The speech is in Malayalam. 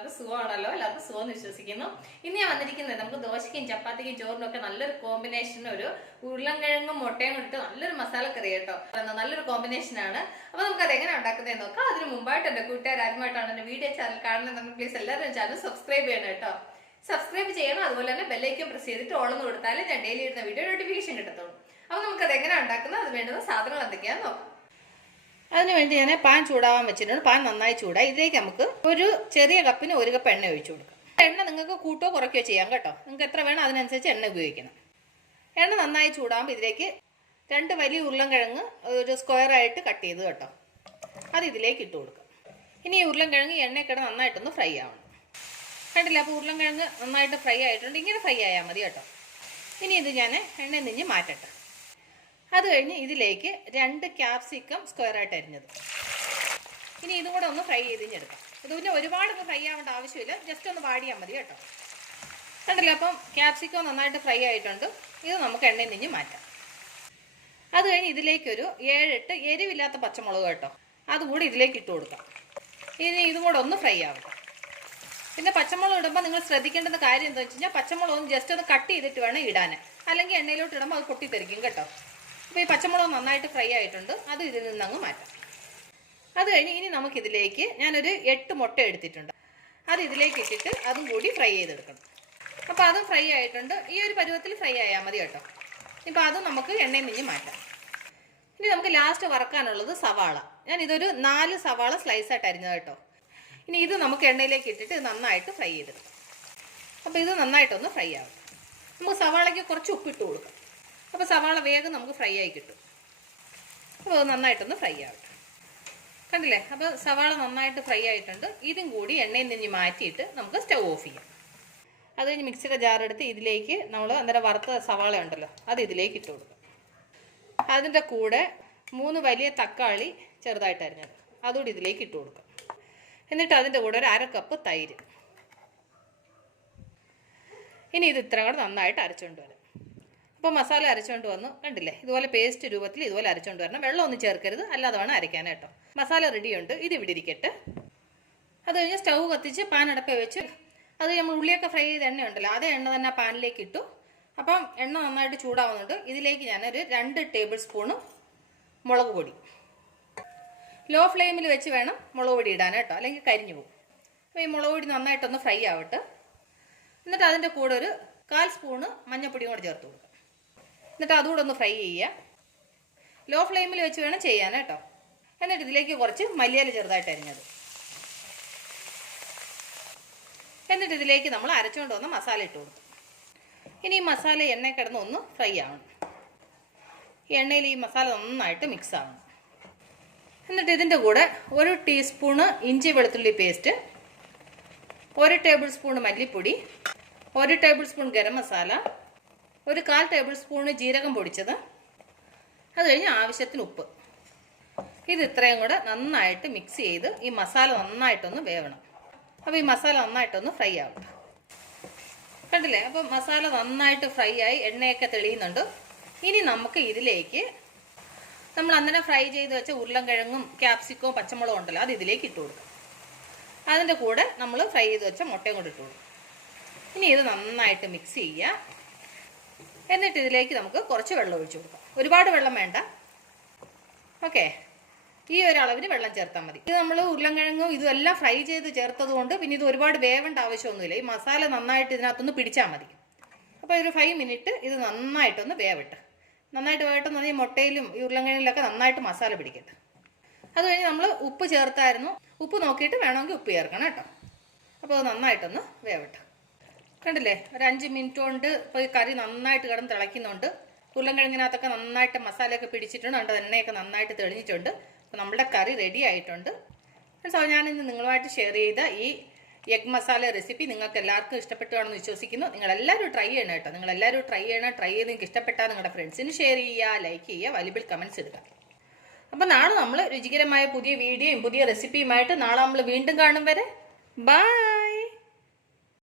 എല്ലാവർക്കും സുഖമാണല്ലോ, എല്ലാവർക്കും സുഖം എന്ന് വിശ്വസിക്കുന്നു. ഇന്ന് ഞാൻ വന്നിരിക്കുന്നത് നമുക്ക് ദോശയ്ക്കും ചപ്പാത്തിക്കും ചോറിനും ഒക്കെ നല്ലൊരു കോമ്പിനേഷൻ, ഒരു ഉരുളൻകിഴങ്ങും മുട്ടയും ഇട്ട് നല്ലൊരു മസാല കറി കേട്ടോ. നല്ലൊരു കോമ്പിനേഷനാണ്. അപ്പൊ നമുക്ക് അത് എങ്ങനെ ഉണ്ടാക്കുന്നതെന്ന് നോക്കാം. അതിന് മുമ്പായിട്ട് എന്റെ കൂട്ടുകാർ ആദ്യമായിട്ടാണ് എന്റെ വീഡിയോ ചാനൽ കാണുന്നത്, നമ്മൾ പ്ലീസ് എല്ലാവരും ചാനൽ സബ്സ്ക്രൈബ് ചെയ്യണം കേട്ടോ. സബ്സ്ക്രൈബ് ചെയ്യണം. അതുപോലെ തന്നെ ബെല്ലൈക്കൻ പ്രസ് ചെയ്തിട്ട് ഓളെന്ന് കൊടുത്താൽ ഞാൻ ഡെയിലി ഇടുന്ന വീഡിയോ നോട്ടിഫിക്കേഷൻ കിട്ടത്തുള്ളൂ. അപ്പൊ നമുക്ക് അത് എങ്ങനെ ഉണ്ടാക്കുന്നത്, അത് വേണ്ടുന്ന സാധനങ്ങൾ എന്തൊക്കെയാന്ന് നോക്കാം. അതിനുവേണ്ടി ഞാൻ പാൻ ചൂടാവാൻ വെച്ചിട്ടുണ്ട്. പാൻ നന്നായി ചൂടായി. ഇതിലേക്ക് നമുക്ക് ഒരു ചെറിയ കപ്പിന് 1 കപ്പ് എണ്ണ ഒഴിച്ചു കൊടുക്കാം. എണ്ണ നിങ്ങൾക്ക് കൂട്ടോ കുറയ്ക്കുകയോ ചെയ്യാം കേട്ടോ. നിങ്ങൾക്ക് എത്ര വേണം അതിനനുസരിച്ച് എണ്ണ ഉപയോഗിക്കണം. എണ്ണ നന്നായി ചൂടാകുമ്പോൾ ഇതിലേക്ക് 2 വലിയ ഉരുളൻകിഴങ്ങ് ഒരു സ്ക്വയറായിട്ട് കട്ട് ചെയ്ത് കേട്ടോ, അത് ഇതിലേക്ക് ഇട്ട് കൊടുക്കാം. ഇനി ഈ ഉരുളൻകിഴങ്ങ് എണ്ണയൊക്കെ നന്നായിട്ടൊന്ന് ഫ്രൈ ആവണം. കണ്ടില്ല, അപ്പോൾ ഉരുളൻകിഴങ്ങ് നന്നായിട്ട് ഫ്രൈ ആയിട്ടുണ്ട്. ഇങ്ങനെ ഫ്രൈ ആയാൽ മതി കേട്ടോ. ഇനി ഇത് ഞാൻ എണ്ണയിൽ നിന്ന് മാറ്റട്ടെ. അത് കഴിഞ്ഞ് ഇതിലേക്ക് 2 ക്യാപ്സിക്കം സ്ക്വയറായിട്ട് അരിഞ്ഞത്. ഇനി ഇതും കൂടെ ഒന്ന് ഫ്രൈ ചെയ്തിഞ്ഞെടുക്കാം. ഇത് പിന്നെ ഒരുപാടൊന്നും ഫ്രൈ ആവേണ്ട ആവശ്യമില്ല, ജസ്റ്റ് ഒന്ന് വാടിയാൽ മതി കേട്ടോ. കണ്ടില്ല, അപ്പം ക്യാപ്സിക്കം നന്നായിട്ട് ഫ്രൈ ആയിട്ടുണ്ട്. ഇത് നമുക്ക് എണ്ണയിൽ നിന്ന് മാറ്റാം. അത് കഴിഞ്ഞ് ഇതിലേക്കൊരു 7-8 എരിവില്ലാത്ത പച്ചമുളക് കേട്ടോ, അതുകൂടി ഇതിലേക്ക് ഇട്ട് കൊടുക്കാം. ഇനി ഇതും കൂടെ ഒന്ന് ഫ്രൈ ആവട്ടെ. പിന്നെ പച്ചമുളക് ഇടുമ്പോൾ നിങ്ങൾ ശ്രദ്ധിക്കേണ്ടുന്ന കാര്യം എന്താ വെച്ച് കഴിഞ്ഞാൽ, പച്ചമുളക് ഒന്ന് ജസ്റ്റ് ഒന്ന് കട്ട് ചെയ്തിട്ട് വേണം ഇടാൻ, അല്ലെങ്കിൽ എണ്ണയിലോട്ട് ഇടുമ്പോൾ അത് പൊട്ടിത്തെറിക്കും കേട്ടോ. അപ്പോൾ ഈ പച്ചമുളക് നന്നായിട്ട് ഫ്രൈ ആയിട്ടുണ്ട്, അത് ഇതിൽ നിന്നങ്ങ് മാറ്റാം. അത് കഴിഞ്ഞ് ഇനി നമുക്കിതിലേക്ക് ഞാനൊരു 8 മുട്ട എടുത്തിട്ടുണ്ട്, അത് ഇതിലേക്ക് ഇട്ടിട്ട് അതും കൂടി ഫ്രൈ ചെയ്തെടുക്കണം. അപ്പോൾ അതും ഫ്രൈ ആയിട്ടുണ്ട്. ഈ ഒരു പരുവത്തിൽ ഫ്രൈ ആയാൽ മതി കേട്ടോ. ഇപ്പോൾ അതും നമുക്ക് എണ്ണയിൽ നിന്ന് മാറ്റാം. ഇനി നമുക്ക് ലാസ്റ്റ് വറക്കാനുള്ളത് സവാള. ഞാനിതൊരു 4 സവാള സ്ലൈസായിട്ട് അരിഞ്ഞത് കേട്ടോ. ഇനി ഇത് നമുക്ക് എണ്ണയിലേക്ക് ഇട്ടിട്ട് നന്നായിട്ട് ഫ്രൈ ചെയ്തെടുക്കാം. അപ്പോൾ ഇത് നന്നായിട്ടൊന്ന് ഫ്രൈ ആവും. നമുക്ക് സവാളയ്ക്ക് കുറച്ച് ഉപ്പിട്ട് കൊടുക്കാം. അപ്പോൾ സവാള വേഗം നമുക്ക് ഫ്രൈ ആയി കിട്ടും. അപ്പോൾ അത് നന്നായിട്ടൊന്ന് ഫ്രൈ ആവട്ടെ. കണ്ടില്ലേ, അപ്പോൾ സവാള നന്നായിട്ട് ഫ്രൈ ആയിട്ടുണ്ട്. ഇതും കൂടി എണ്ണയിൽ നിന്ന് മാറ്റിയിട്ട് നമുക്ക് സ്റ്റവ് ഓഫ് ചെയ്യാം. അത് കഴിഞ്ഞ് മിക്സിയുടെ ജാറെടുത്ത് ഇതിലേക്ക് നമ്മൾ അന്നേരം വറുത്ത സവാള ഉണ്ടല്ലോ, അത് ഇതിലേക്ക് ഇട്ട് കൊടുക്കാം. അതിൻ്റെ കൂടെ 3 വലിയ തക്കാളി ചെറുതായിട്ട് അരിഞ്ഞത് അതുകൂടി ഇതിലേക്ക് ഇട്ട് കൊടുക്കാം. എന്നിട്ട് അതിൻ്റെ കൂടെ ഒരു 1/2 കപ്പ് തൈര്. ഇനി ഇത് ഇത്ര കൂടെ നന്നായിട്ട് അരച്ചുകൊണ്ട് വരാം. അപ്പോൾ മസാല അരച്ചുകൊണ്ട് വന്നു, കണ്ടില്ലേ, ഇതുപോലെ പേസ്റ്റ് രൂപത്തിൽ ഇതുപോലെ അരച്ചുകൊണ്ട് വരണം. വെള്ളം ഒന്നും ചേർക്കരുത്, അല്ലാതെ വേണം അരയ്ക്കാൻ കേട്ടോ. മസാല റെഡിയുണ്ട്, ഇത് ഇവിടെ ഇരിക്കട്ടെ. അത് കഴിഞ്ഞ് സ്റ്റൗ കത്തിച്ച് പാൻ അടപ്പ വെച്ച് അത് നമ്മൾ ഉള്ളിയൊക്കെ ഫ്രൈ ചെയ്ത എണ്ണ ഉണ്ടല്ലോ, അതേ എണ്ണ തന്നെ പാനിലേക്ക് ഇട്ടു. അപ്പം എണ്ണ നന്നായിട്ട് ചൂടാവുന്നുണ്ട്. ഇതിലേക്ക് ഞാനൊരു 2 ടേബിൾ സ്പൂണ് മുളക് പൊടി, ലോ ഫ്ലെയിമിൽ വെച്ച് വേണം മുളക് പൊടി ഇടാൻ കേട്ടോ, അല്ലെങ്കിൽ കരിഞ്ഞു പോകും. അപ്പോൾ ഈ മുളക് പൊടി നന്നായിട്ടൊന്ന് ഫ്രൈ ആവട്ടെ. എന്നിട്ട് അതിൻ്റെ കൂടെ ഒരു 1/4 സ്പൂണ് മഞ്ഞൾപ്പൊടിയും കൂടെ ചേർത്ത് കൊടുക്കുക. എന്നിട്ട് അതുകൂടെ ഒന്ന് ഫ്രൈ ചെയ്യുക. ലോ ഫ്ലെയിമിൽ വെച്ച് വേണം ചെയ്യാൻ കേട്ടോ. എന്നിട്ട് ഇതിലേക്ക് കുറച്ച് മല്ലിയില ചെറുതായിട്ട് അരിഞ്ഞത്. എന്നിട്ട് ഇതിലേക്ക് നമ്മൾ അരച്ചുകൊണ്ട് വന്ന മസാല ഇട്ട് കൊടുക്കും. ഇനി ഈ മസാല എണ്ണയിൽ കിടന്ന് ഒന്ന് ഫ്രൈ ആവണം. ഈ എണ്ണയിൽ ഈ മസാല നന്നായിട്ട് മിക്സ് ആവണം. എന്നിട്ട് ഇതിൻ്റെ കൂടെ 1 ടീസ്പൂണ് ഇഞ്ചി വെളുത്തുള്ളി പേസ്റ്റ്, 1 ടേബിൾ സ്പൂൺ മല്ലിപ്പൊടി, 1 ടേബിൾ സ്പൂൺ ഗരം മസാല, ഒരു 1/4 ടേബിൾ സ്പൂണ് ജീരകം പൊടിച്ചത്, അത് കഴിഞ്ഞ് ആവശ്യത്തിന് ഉപ്പ്. ഇത് ഇത്രയും കൂടെ നന്നായിട്ട് മിക്സ് ചെയ്ത് ഈ മസാല നന്നായിട്ടൊന്ന് വേവണം. അപ്പോൾ ഈ മസാല നന്നായിട്ടൊന്ന് ഫ്രൈ ആവട്ടെ. കണ്ടില്ലേ, അപ്പോൾ മസാല നന്നായിട്ട് ഫ്രൈ ആയി എണ്ണയൊക്കെ തെളിയുന്നുണ്ട്. ഇനി നമുക്ക് ഇതിലേക്ക് നമ്മൾ അന്നേരം ഫ്രൈ ചെയ്ത് വെച്ച ഉരുളൻകിഴങ്ങും ക്യാപ്സിക്കവും പച്ചമുളകും ഉണ്ടല്ലോ, അത് ഇതിലേക്ക് ഇട്ട് കൊടുക്കാം. അതിൻ്റെ കൂടെ നമ്മൾ ഫ്രൈ ചെയ്ത് വെച്ച മുട്ടയും കൂടെ ഇട്ട് കൊടുക്കും. ഇനി ഇത് നന്നായിട്ട് മിക്സ് ചെയ്യുക. എന്നിട്ട് ഇതിലേക്ക് നമുക്ക് കുറച്ച് വെള്ളം ഒഴിച്ചു കൊടുക്കാം. ഒരുപാട് വെള്ളം വേണ്ട, ഓക്കെ. ഈ ഒരളവിന് വെള്ളം ചേർത്താൽ മതി. ഇത് നമ്മൾ ഉരുളൻകിഴങ്ങും ഇതെല്ലാം ഫ്രൈ ചെയ്ത് ചേർത്തത് കൊണ്ട് പിന്നെ ഇത് ഒരുപാട് വേവേണ്ട ആവശ്യമൊന്നുമില്ല. ഈ മസാല നന്നായിട്ട് ഇതിനകത്തൊന്ന് പിടിച്ചാൽ മതി. അപ്പോൾ ഒരു 5 മിനിറ്റ് ഇത് നന്നായിട്ടൊന്ന് വേവട്ടെ. നന്നായിട്ട് വേവട്ടെന്ന് പറഞ്ഞാൽ ഈ മുട്ടയിലും ഈ ഉരുളൻകിഴങ്ങിലൊക്കെ നന്നായിട്ട് മസാല പിടിക്കട്ടെ. അത് കഴിഞ്ഞ് നമ്മൾ ഉപ്പ് ചേർത്തായിരുന്നു. ഉപ്പ് നോക്കിയിട്ട് വേണമെങ്കിൽ ഉപ്പ് ചേർക്കണം കേട്ടോ. അപ്പോൾ അത് നന്നായിട്ടൊന്ന് വേവട്ടെ. കണ്ടില്ലേ, ഒരു 5 മിനിറ്റ് കൊണ്ട് ഇപ്പോൾ ഈ കറി നന്നായിട്ട് കിടന്ന് തിളയ്ക്കുന്നുണ്ട്. ഉരുളൻകിഴങ്ങിനകത്തൊക്കെ നന്നായിട്ട് മസാലയൊക്കെ പിടിച്ചിട്ടുണ്ട്, അതുകൊണ്ട് എണ്ണയൊക്കെ നന്നായിട്ട് തെളിഞ്ഞിട്ടുണ്ട്. അപ്പോൾ നമ്മുടെ കറി റെഡി ആയിട്ടുണ്ട്. സോ ഞാനിന്ന് നിങ്ങളുമായിട്ട് ഷെയർ ചെയ്ത ഈ എഗ് മസാല റെസിപ്പി നിങ്ങൾക്ക് എല്ലാവർക്കും ഇഷ്ടപ്പെട്ടുവാണെന്ന് വിശ്വസിക്കുന്നു. നിങ്ങളെല്ലാവരും ട്രൈ ചെയ്യണം കേട്ടോ. നിങ്ങളെല്ലാവരും ട്രൈ ചെയ്യണം. ട്രൈ ചെയ്ത് നിങ്ങൾക്ക് ഇഷ്ടപ്പെട്ടാൽ നിങ്ങളുടെ ഫ്രണ്ട്സിന് ഷെയർ ചെയ്യുക, ലൈക്ക് ചെയ്യുക, വാല്യുബിൾ കമൻറ്റ്സ് ഇടുക. അപ്പോൾ നാളെ നമ്മൾ രുചികരമായ പുതിയ വീഡിയോയും പുതിയ റെസിപ്പിയുമായിട്ട് നാളെ നമ്മൾ വീണ്ടും കാണും വരെ ബൈ.